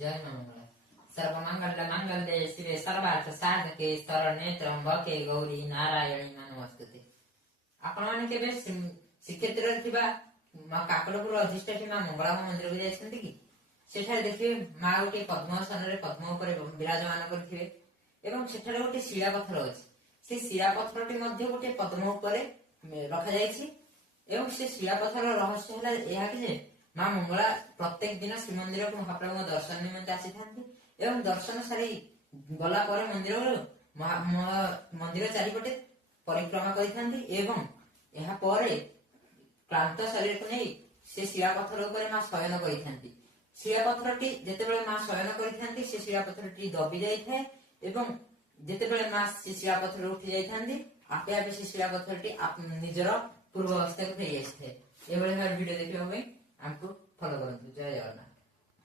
जय मंगल सर्वमंगल मंगले शिवे सर्वार्थ साधके शरण्ये त्र्यंबके गौरी नारायणी नमोस्तुते। आपण माने केबे श्रीक्षेत्र थिबा मा काकड़पुर अधिष्ठात्री मा मंगला मंदिर को जाइछन्ति कि सेठारे देखिबे मा गोटे पद्मासन रे पद्म ऊपर विराजमान करथिबे एवं सेठारे गोटे शिला पत्थर अछि। से शिला पत्थरटी मध्ये गोटे पद्म ऊपर रखा जाइछि एवं से शिला पत्थर रहस्य होला एहा कि जे मां मंगला प्रत्येक दिन श्रीमंदिर को महाप्रभु दर्शन निमित्त आसी थांती एवं दर्शन सारी गला पर मंदिर चारिपटे परिक्रमा करिथांती एवं एहा परे क्लांत शरीर को नहीं से शिला पत्थर ऊपर मां शयन करिथांती। शिला पत्थरटी जेतेबेले मां शयन करिथांती से शिला पत्थरटी दबी जाई थाए एवं जेतेबेले मां से शिला पत्थर उठी जाई थांती आपे आपे से शिला पत्थरटी निजर पूर्व अवस्था को फेरी आसी थाए। एबेले वीडियो देखिबा हमको फॉलो करंतु। जय जगन्नाथ।